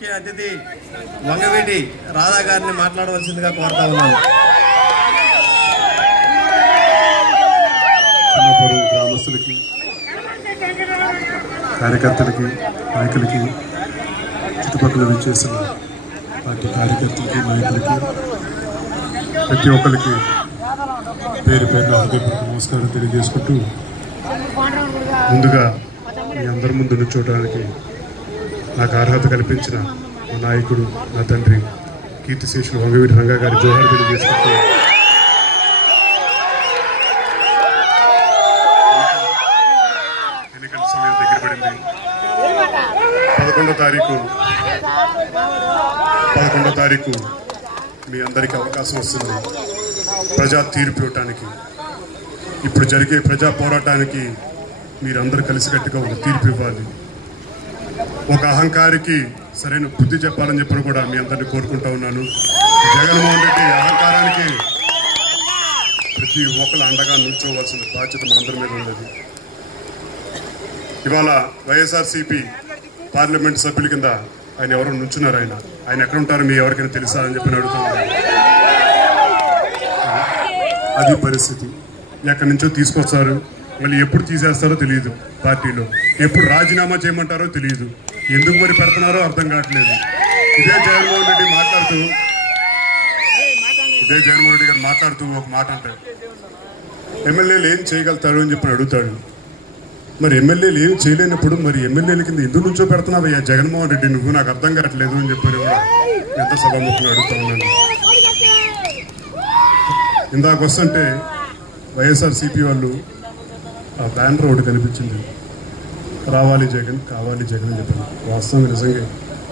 ముఖ్య అతిథి వంగవీటి రాధా గారిని మాట్లాడవలసిందిగా కోరుతా ఉన్నాను. చిన్నపురం గ్రామస్తులకి, కార్యకర్తలకి, నాయకులకి, చుట్టుపక్కల విచ్చేసిన పార్టీ కార్యకర్తలకి, నాయకులకి, ప్రతి ఒక్కరికి పేరు పేరున హృదయపూర్వక నమస్కారం తెలియజేసుకుంటూ, ముందుగా మీ అందరి ముందు నిల్చోవడానికి నాకు అర్హత కల్పించిన మా నాయకుడు, నా తండ్రి కీర్తిశేషులు వంగవీటి రంగా గారి జోహార్ తెలియజేసుకుంటూ, ఎన్నికల సమయం దగ్గర పడింది. 11వ తారీఖు మీ అందరికీ అవకాశం వస్తుంది ప్రజా తీర్పు ఇవ్వటానికి. ఇప్పుడు జరిగే ప్రజా పోరాటానికి మీరందరూ కలిసికట్టుగా ఒక తీర్పు ఇవ్వాలి. ఒక అహంకారికి సరైన బుద్ధి చెప్పాలని చెప్పని కూడా మీ అందరినీ కోరుకుంటా ఉన్నాను. జగన్మోహన్ రెడ్డి అహంకారానికి ప్రతి ఒక్కరు అండగా నిల్చోవలసిన బాధ్యత మనందరి మీద ఉన్నది. ఇవాళ వైఎస్ఆర్సీపీ పార్లమెంట్ సభ్యుల కింద ఆయన ఎవరు నుంచున్నారు, ఆయన ఎక్కడ ఉంటారు మీ ఎవరికైనా తెలుసా అని చెప్పి అడుగుతున్నారు. అది పరిస్థితి. ఎక్కడి నుంచో తీసుకొస్తారు, మళ్ళీ ఎప్పుడు తీసేస్తారో తెలియదు, పార్టీలో ఎప్పుడు రాజీనామా చేయమంటారో తెలియదు, ఎందుకు మరి పెడుతున్నారో అర్థం కావట్లేదు. ఇదే జగన్మోహన్ రెడ్డి గారు మాట్లాడుతూ ఒక మాట అంటాడు, ఎమ్మెల్యేలు ఏం చేయగలుగుతాడు అని చెప్పి అడుగుతాడు. మరి ఎమ్మెల్యేలు ఏం చేయలేనప్పుడు మరి ఎమ్మెల్యేల కింద ఎందుకు నుంచో పెడుతున్నావయ్యా జగన్మోహన్ రెడ్డి, నువ్వు నాకు అర్థం కావట్లేదు అని చెప్పి ఎంత సభాముఖంగా అడుగుతా ఉన్నాను. ఇందాక వస్తుంటే వైఎస్ఆర్సీపీ వాళ్ళు ఆ బ్యానర్ ఒకటి కనిపించింది, రావాలి జగన్, కావాలి జగన్ అని చెప్పాను. వాస్తవం నిజంగా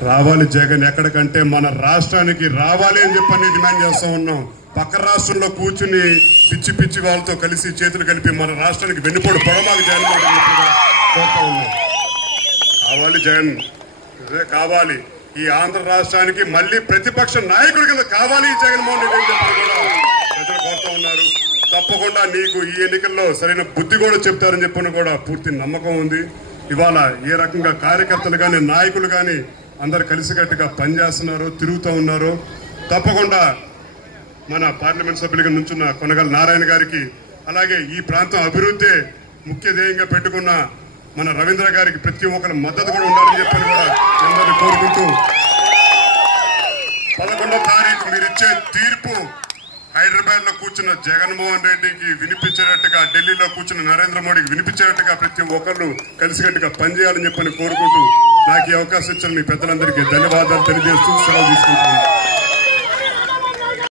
రావాలి జగన్ ఎక్కడికంటే మన రాష్ట్రానికి రావాలి అని చెప్పని డిమాండ్ చేస్తూ ఉన్నాం. పక్క రాష్ట్రంలో కూర్చుని పిచ్చి పిచ్చి వాళ్ళతో కలిసి చేతులు కలిపి మన రాష్ట్రానికి వెన్నుపోటు పొడమాకి జగన్ కోరుతా ఉన్నాం. కావాలి జగన్, కావాలి ఈ ఆంధ్ర రాష్ట్రానికి మళ్ళీ ప్రతిపక్ష నాయకుడి కింద కావాలి జగన్మోహన్ రెడ్డి అని చెప్పి కూడా ప్రజలు కోరుతా ఉన్నారు. తప్పకుండా నీకు ఈ ఎన్నికల్లో సరైన బుద్ధి కూడా చెప్తారని చెప్పని కూడా పూర్తి నమ్మకం ఉంది. ఇవాళ ఏ రకంగా కార్యకర్తలు కానీ నాయకులు కానీ అందరు కలిసికట్టుగా పనిచేస్తున్నారో, తిరుగుతూ ఉన్నారో, తప్పకుండా మన పార్లమెంట్ సభ్యులుగా నుంచున్న కొనగల నారాయణ గారికి, అలాగే ఈ ప్రాంతం అభివృద్ధి ముఖ్య ధ్యేయంగా పెట్టుకున్న మన రవీంద్ర గారికి ప్రతి ఒక్కరి మద్దతు కూడా ఉండాలని చెప్పని కూడా అందరినీ కోరుకుంటూ, 11వ తారీఖు మీరిచ్చే తీర్పు హైదరాబాద్ లో కూర్చున్న జగన్మోహన్ రెడ్డికి వినిపించేటట్టుగా, ఢిల్లీలో కూర్చున్న నరేంద్ర మోడీకి వినిపించేటట్టుగా ప్రతి ఒక్కరు కలిసికట్టుగా పనిచేయాలని చెప్పని కోరుకుంటూ, నాకు ఈ అవకాశం ఇచ్చిన మీ పెద్దలందరికీ ధన్యవాదాలు తెలియజేస్తూ సెలవు తీసుకుంటున్నాను.